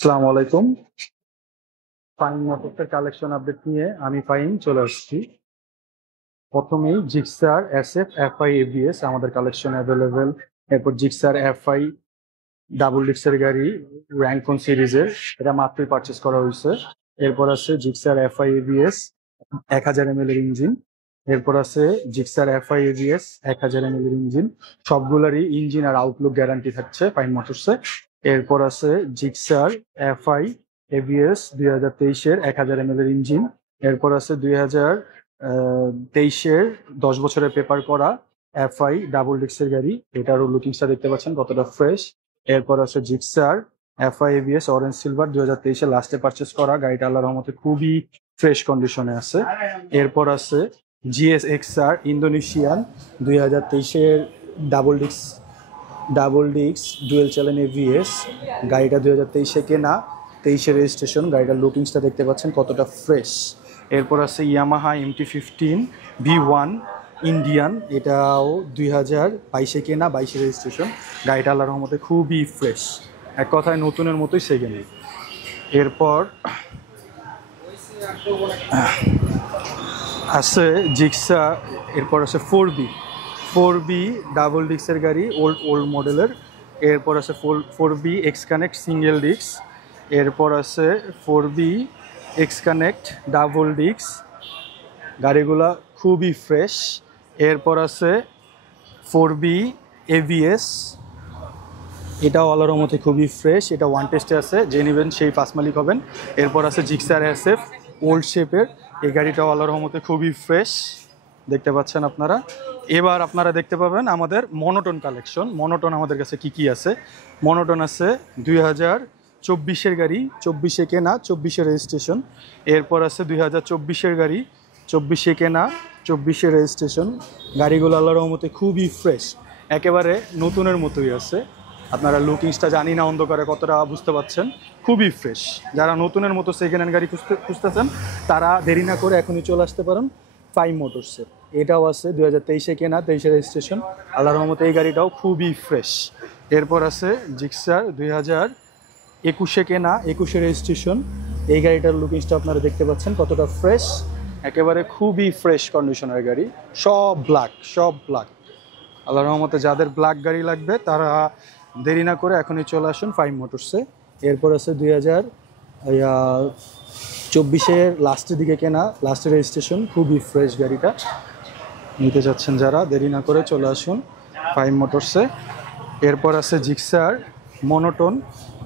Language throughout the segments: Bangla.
আসসালামু আলাইকুম। ফাইন মোটরসের কালেকশন আপডেট নিয়ে আমি ফাইন চলে আসছি। প্রথমেই জিক্সার এসএফ এফআই এবিএস আমাদের কালেকশন অ্যাভেলেবেল। এরপর জিক্সার এফআই ডাবল ডিক্সের গাড়ি র্যাঙ্কন সিরিজের, এটা মাত্রই পারচেস করা হয়েছে। এরপর আছে জিক্সার এফআই এবিএস 1000 ml এর ইঞ্জিন। এরপর আছে জিক্সার এফআই এবিএস 1000 ml এর ইঞ্জিন। সবগুলারই ইঞ্জিন আর আউটলুক গ্যারান্টি থাকছে ফাইন মোটরসে। এরপর আছে জিক্সার এফআই এবিএস 2023-এর 1000 ml এর ইঞ্জিন। এরপর আছে 2023-এর 10 বছরের পেপার করা এফআই ডাবল ডিক্সের গাড়ি, এটারও লুকিংসটা দেখতে পাচ্ছেন কতটা ফ্রেশ। এরপর আছে Gixxer FI ABS orange silver 2023-এ লাস্টে পারচেস করা, গাড়িটা আল্লাহর রহমতে খুবই ফ্রেশ কন্ডিশনে আছে। এরপর আছে জিএসএক্সআর ইন্দোনেশিয়ান 2023-এর ডাবল ডিক্স ডুয়েল চ্যানেল এভিএস, গাড়িটা 2023-এ কেনা, 23-এর রেজিস্ট্রেশন। গাড়িটার লুকিংসটা দেখতে পাচ্ছেন কতটা ফ্রেশ। এরপর আছে ইয়ামাহা MT-15 V1 ইন্ডিয়ান, এটাও 2022-এ কেনা, 22-এর রেজিস্ট্রেশন। গাড়িটা আল্লাহর রহমতে খুবই ফ্রেশ, এক কথায় নতুনের মতোই সেকেন্ড। এরপর আছে জিক্সা, এরপর আছে 4B ডাবল ডিক্সের গাড়ি, ওল্ড মডেলের। এরপর আছে 4B এক্স কানেক্ট সিঙ্গেল ডিক্স। এরপর আছে 4B এক্স কানেক্ট ডাবল ডিক্স, গাড়িগুলা খুবই ফ্রেশ। এরপর আছে 4B এভিএস, এটাও আল্লাহর রহমতে খুবই ফ্রেশ, এটা ওয়ান টেস্টে আছে, যে নেবেন সেই ফার্স্ট মালিক হবেন। এরপর আছে জিক্সার এসএফ ওল্ড শেপের, এই গাড়িটাও আল্লাহর রহমতে খুবই ফ্রেশ, দেখতে পাচ্ছেন আপনারা। এবার আপনারা দেখতে পাবেন আমাদের মনোটন কালেকশন। মনোটন আমাদের কাছে কি আছে? মনোটন আছে 2024-এর গাড়ি, 24-এ কেনা, 24-এর রেজিস্ট্রেশন। এরপর আছে 2024-এর গাড়ি, 24-এ কেনা, 24-এর রেজিস্ট্রেশন। গাড়িগুলো আল্লাহর রহমতে খুবই ফ্রেশ, একেবারে নতুনের মতোই আছে। আপনারা লুকিংসটা জানি না অন্ধকারে কতটা বুঝতে পাচ্ছেন, খুবই ফ্রেশ। যারা নতুনের মতো সেকেন্ড হ্যান্ড গাড়ি খুঁজতেছেন তারা দেরি না করে এখনই চলে আসতে পারেন ফাইন মোটরসে। এটাও আছে 2023-এ কেনা, 23-এর রেজিস্ট্রেশন। আল্লাহর রহমতে এই গাড়িটাও খুবই ফ্রেশ। এরপর আছে জিক্সার 2021-এ কেনা, 21-এর রেজিস্ট্রেশন। এই গাড়িটার লুকিংসটা আপনারা দেখতে পাচ্ছেন কতটা ফ্রেশ, একেবারে খুবই ফ্রেশ কন্ডিশনের গাড়ি, সব ব্ল্যাক। আল্লাহর রহমতে যাদের ব্ল্যাক গাড়ি লাগবে তারা দেরি না করে এখনই চলে আসুন ফাইন মোটরসে। এরপর আছে 2024-এর লাস্টের দিকে কেনা, লাস্টের রেজিস্ট্রেশন, খুবই ফ্রেশ গাড়িটা। নিতে যাচ্ছেন যারা দেরি না করে চলে আসুন ফাইন মোটরসে। এরপর আছে জিক্সার মনোটন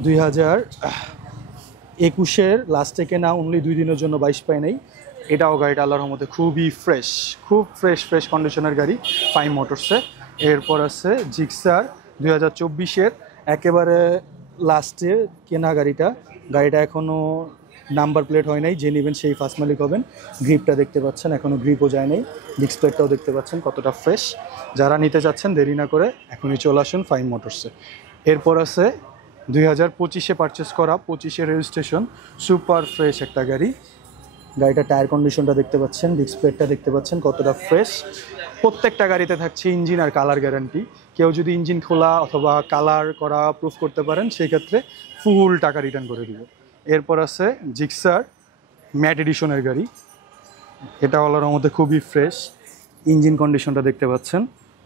2021-এর লাস্টে কেনা, অনলি 2 দিনের জন্য 22 পায় নেই। এটাও গাড়িটা আল্লাহর রহমতে খুবই ফ্রেশ, খুব ফ্রেশ কন্ডিশনের গাড়ি ফাইন মোটরসে। এরপর আছে জিক্সার 2024-এর একেবারে লাস্টে কেনা গাড়িটা এখনও নাম্বার প্লেট হয় নাই, যে নেবেন সেই ফার্স্ট মালিক হবেন। গ্রিপটা দেখতে পাচ্ছেন, এখনও গ্রিপও যায় নাই। ডিস্ক প্লেটটাও দেখতে পাচ্ছেন কতটা ফ্রেশ। যারা নিতে চাচ্ছেন দেরি না করে এখনই চলে আসুন ফাইন মোটরসে। এরপর আছে 2025-এ পারচেস করা, 25-এর রেজিস্ট্রেশন, সুপার ফ্রেশ একটা গাড়িটা টায়ার কন্ডিশনটা দেখতে পাচ্ছেন, ডিস্ক প্লেটটা দেখতে পাচ্ছেন কতটা ফ্রেশ। প্রত্যেকটা গাড়িতে থাকছে ইঞ্জিন আর কালার গ্যারান্টি। কেউ যদি ইঞ্জিন খোলা অথবা কালার করা প্রুফ করতে পারেন সেক্ষেত্রে ফুল টাকা রিটার্ন করে দিবে। এরপর আছে জিক্সার ম্যাট এডিশনের গাড়ি, এটা আল্লাহর রহমতে খুবই ফ্রেশ, ইঞ্জিন কন্ডিশনটা দেখতে পাচ্ছেন।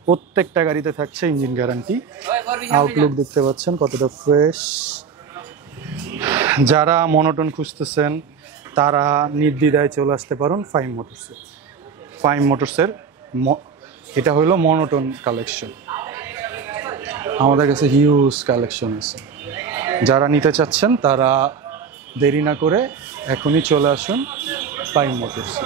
প্রত্যেকটা গাড়িতে থাকছে ইঞ্জিন গ্যারান্টি। আউটলুক দেখতে পাচ্ছেন কতটা ফ্রেশ। যারা মনোটন খুঁজতেছেন তারা নির্দ্বিধায় চলে আসতে পারেন ফাইন মোটরসের। এটা হলো মনোটন কালেকশন, আমাদের কাছে হিউজ কালেকশন আছে। যারা নিতে চাচ্ছেন তারা দেরি না করে এখনই চলে আসুন ফাইন মোটরসে।